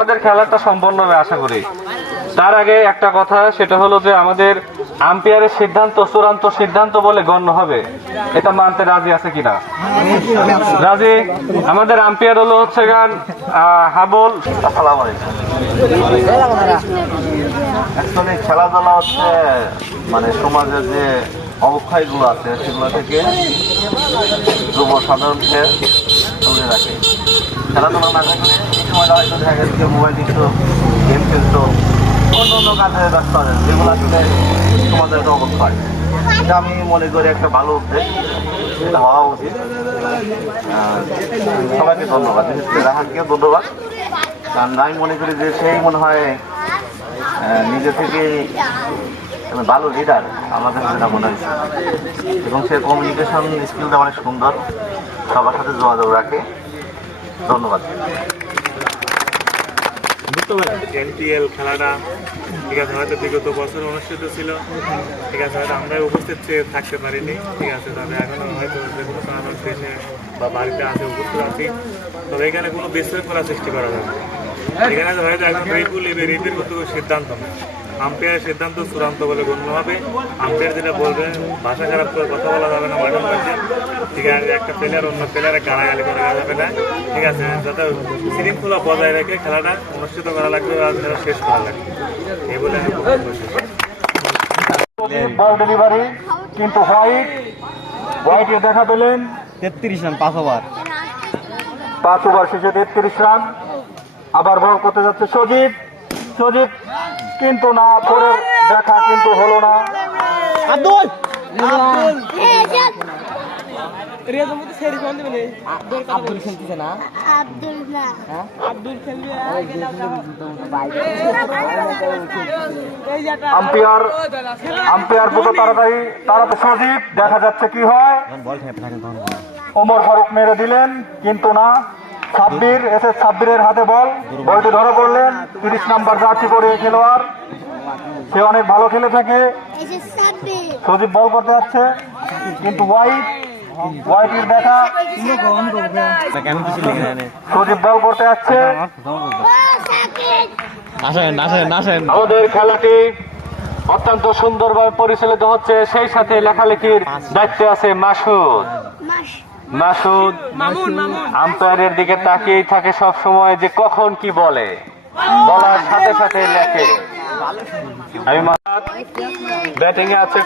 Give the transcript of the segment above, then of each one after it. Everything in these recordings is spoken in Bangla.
আমাদের খেলাটা সম্পন্ন হবে আশা করি। তার আগে একটা কথা, সেটা হলো যে আমাদের আম্পায়ারের সিদ্ধান্ত চূড়ান্ত সিদ্ধান্ত বলে গণ্য হবে। এটা মানতে রাজি আছে কিনা? রাজি। আমাদের আম্পায়ার হচ্ছে গান হাবল। আসসালামু আলাইকুম। অ্যাকচুয়ালি খেলাধুলা হচ্ছে মানে সমাজের যে অবক্ষয়গুলো আছে সেগুলো থেকে যুব সাধারণকে দূরে রাখে। খেলাধুলা না থাকলে এই সময়টা হয়তো দেখা গেছে যে মোবাইল কিন্তু গেম খেলতো, অন্য অন্য কাজে ব্যস্ত আছে, যেগুলো আসলে সমাজের একটা অবক্ষয়। এটা আমি মনে করি একটা ভালো উদ্যোগ, এটা হওয়া উচিত। সবাইকে ধন্যবাদ, বিশেষ করে রাহানকেও ধন্যবাদ। কারণ আমি মনে করি যে সেই মনে হয় নিজে থেকেই ভালো লিডার আমার কাছে যেটা মনে হয়েছে, এবং সে কমিউনিকেশন স্কিলটা অনেক সুন্দর, সবার সাথে যোগাযোগ রাখে। ধন্যবাদ। এনপিএল খেলাটা ঠিক আছে, হয়তো বিগত বছর অনুষ্ঠিত ছিল, ঠিক আছে, হয়তো আমরা উপস্থিত থাকতে পারিনি, ঠিক আছে, তবে এখনো হয়তো যে কোনো কারণ দেশে বা বাড়িতে আছে উপস্থিত আছি, তবে এখানে কোনো বিশৃঙ্খলা সৃষ্টি করা যাবে না। এখানে হয়তো এখন রীতির মতো সিদ্ধান্ত নেই, আম্পায়ারের সিদ্ধান্ত চূড়ান্ত বলে গণ্য হবে। আম্পায়ার যেটা বলবে, ভাষা খারাপ করে কথা বলা যাবে না মাঠের মধ্যে, ঠিক আছে, একটা প্লেয়ার অন্য প্লেয়ারে গালাগালি করা যাবে না, ঠিক আছে, যাতে শৃঙ্খলা বজায় রেখে খেলাটা অনুষ্ঠিত করা লাগবে আর খেলা শেষ করা লাগবে, এই বলে আমি বল ডেলিভারি কিন্তু হোয়াইটের দেখা পেলেন 33 রান 5 ওভার 5 ওভার শেষে 33 রান। আবার বল করতে যাচ্ছে সজীব কিন্তু না, পরে দেখা কিন্তু হলো না। আব্দুল খেলতেছে না, আম্পায়ার দুটো তাড়াতাড়ি সজীব, দেখা যাচ্ছে কি হয়। ওমর ফারুক মেরে দিলেন কিন্তু না, সাব্বিরের হাতে বলটি ধরা পড়লেন। 30 নাম্বার জার্সি পরে খেলোয়াড়, সে অনেক ভালো খেলে থাকে। সজীব বল করতে যাচ্ছে কিন্তু হোয়াইটের দেখা, সজীব বল করতে যাচ্ছে। আমাদের খেলাটি অত্যন্ত সুন্দরভাবে পরিচালিত হচ্ছে, সেই সাথে লেখালেখির দায়িত্বে আছে মাসুদ। আম্পায়ারের দিকে তাকিয়েই থাকে সব সময় যে কখন কি বলে, বলার সাথে সাথে লেখে। ব্যাটিং এ আছে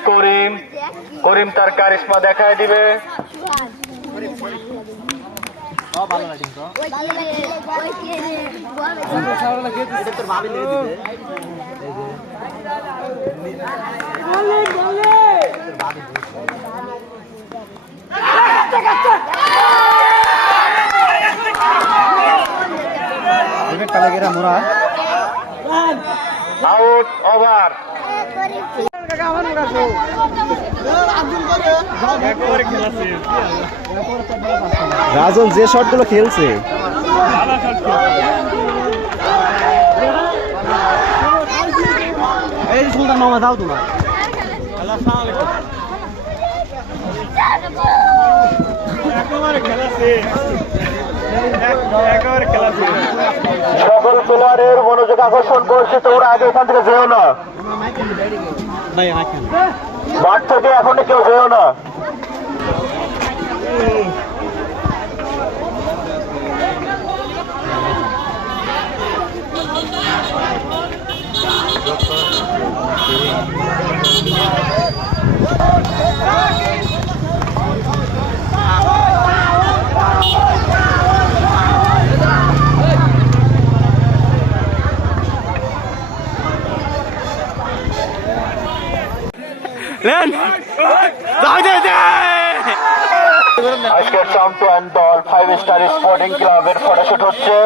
করিম তার কারিশমা দেখায় দিবে। Out over. রাজন যে শটগুলো খেলছে, এই সুলতান মামা দাও তোমার। সকল প্লেয়ারের মনোযোগ আকর্ষণ করছে, তোমরা আগে এখান থেকে যেও না, মাঠ থেকে এখন কেউ যেও না। আজকের চ্যাম্পিয়ন দল 5 স্টার স্পোর্টিং ক্লাবের ফটোশুট হচ্ছে।